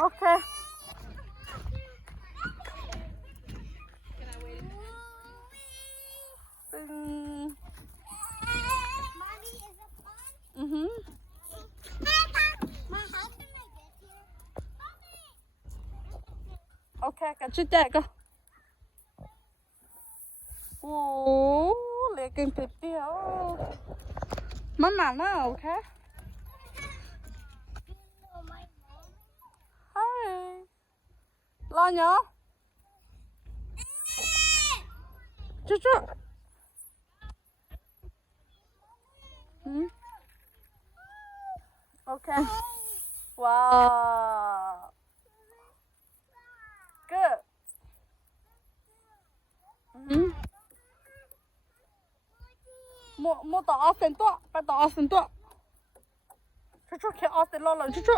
Okay. Mm-hmm. Okay, catch it there, go. Oh, legging baby. Oh. Mama, no, okay? Hi. Lo nhớ. Chú chú. Okay. Wow. Good. Mua tỏ Austin tua, phải tỏ Austin tua. Chú chú kia Austin lo lần chú chú.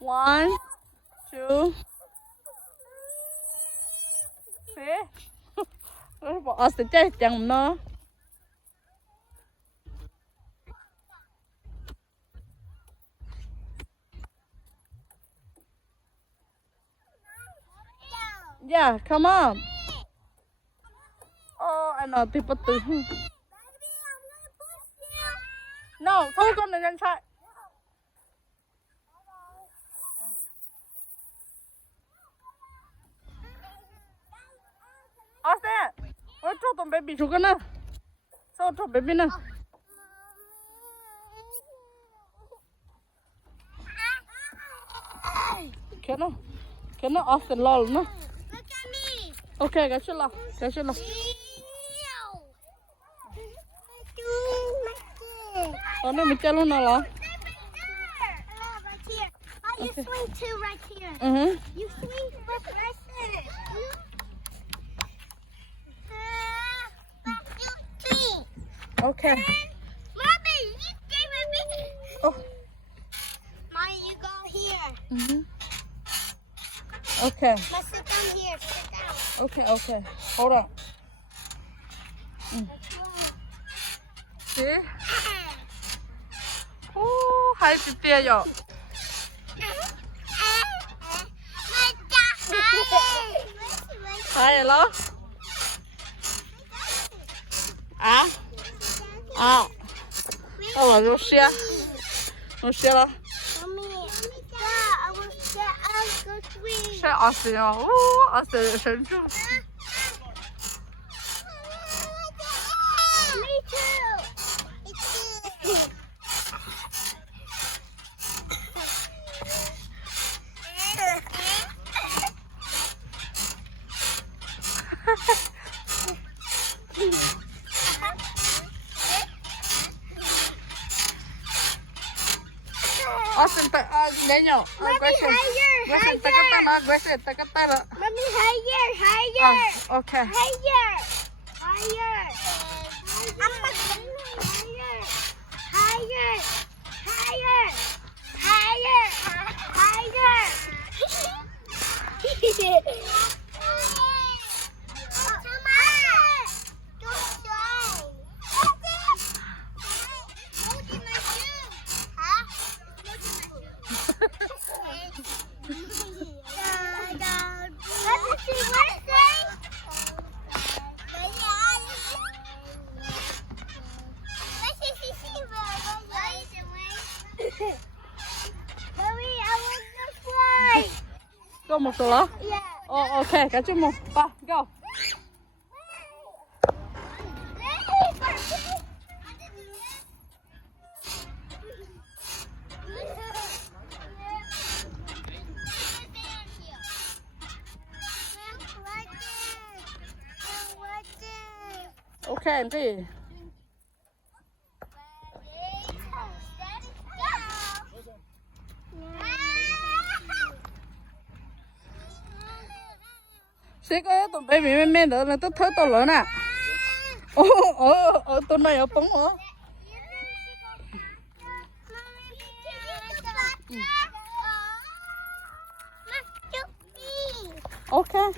One, two, three. Bỏ Austin chơi chẳng nó. Yeah, come on. Oh, I know, people too. No, thôi con đừng nhanh chạy. Austin, ôi cho tụi baby xuống cái nào. Sao cho baby nào. Cái nó Austin lo luôn đó. Okay, gotcha lo. Gotcha lo. Oh, no, mình chơi luôn nào lo. You swing two right here. You swing first right there. Okay. Mommy, you gave me. Oh. Mommy, you go here. Okay. Let's sit down here. Sit down. Okay, okay. Hold on. See? Oh, hai chị tia rồi. Hai rồi đó. À? À. Đâu là Russia? Russia đó. Sẽ Austin rồi. Austin sinh chung. Me too. Austin, để nhổ. Aggression. Aggression, take it down. Aggression, take it down. Mommy, higher. Okay. Higher. I'm Go một số đó. Yeah. Oh, okay. Cả chung một. Ba, go. Okay, auntie. Xí có tụi baby mẹ nữa là tôi thấy tôi lớn nè. Ở tụi này ở bóng hả? Okay.